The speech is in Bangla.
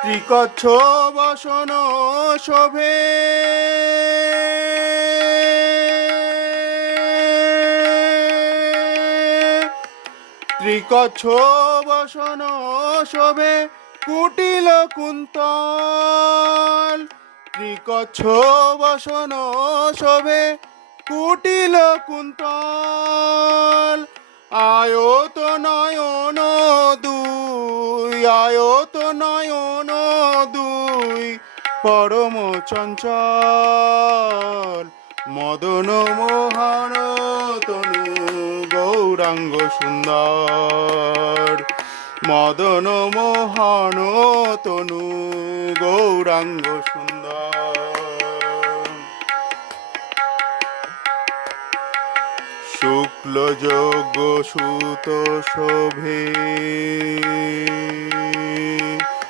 ত্রিকচ্ছ বসন শোভে ত্রিকচ্ছ বসন শোভে কুটিল কুন্তল ত্রিকচ্ছ বসন শোভে কুটিল কুন্তল আয়ত নয়ন দুই আয়ত নয়ন দুই পরম চঞ্চল মদন মোহন তনু গৌরাঙ্গ সুন্দর মদন মোহন তনু গৌরাঙ্গ সুন্দর শুক্ল যোগ্য সুত শোভে